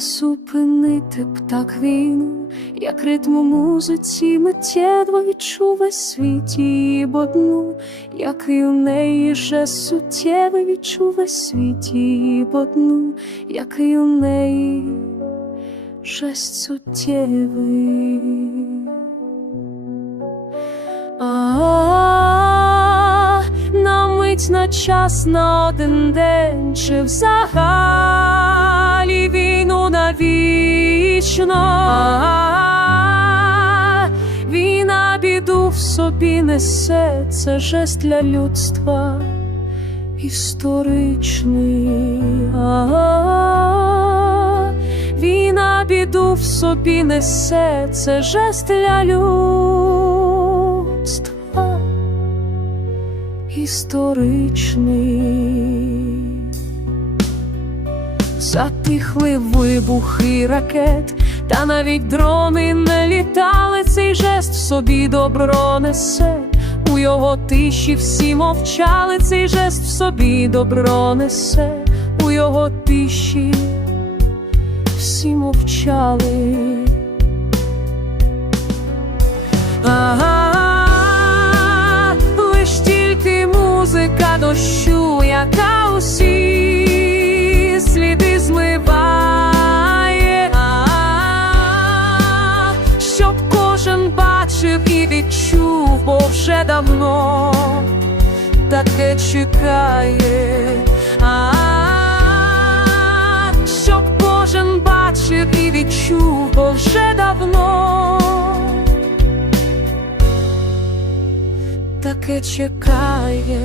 зупинити б так війну, як ритм у музиці миттєво відчув весь світ її б як і у неї же суттєво відчув весь світ її б як і у неї жест суттєвий. А на мить на час на один день чи взагалі А, Війна біду в собі несе, це жест для людства історичний. Війна біду в собі несе, це жест для людства історичний. Затихли вибухи ракет, та навіть дрони не літали. Цей жест в собі добро несе. У його тиші всі мовчали, цей жест в собі добро несе, у його тиші всі мовчали. Ага, лиш тільки музика дощу, яка усі вже давно таке чекає. А, щоб кожен бачив і відчув, бо вже давно таке чекає.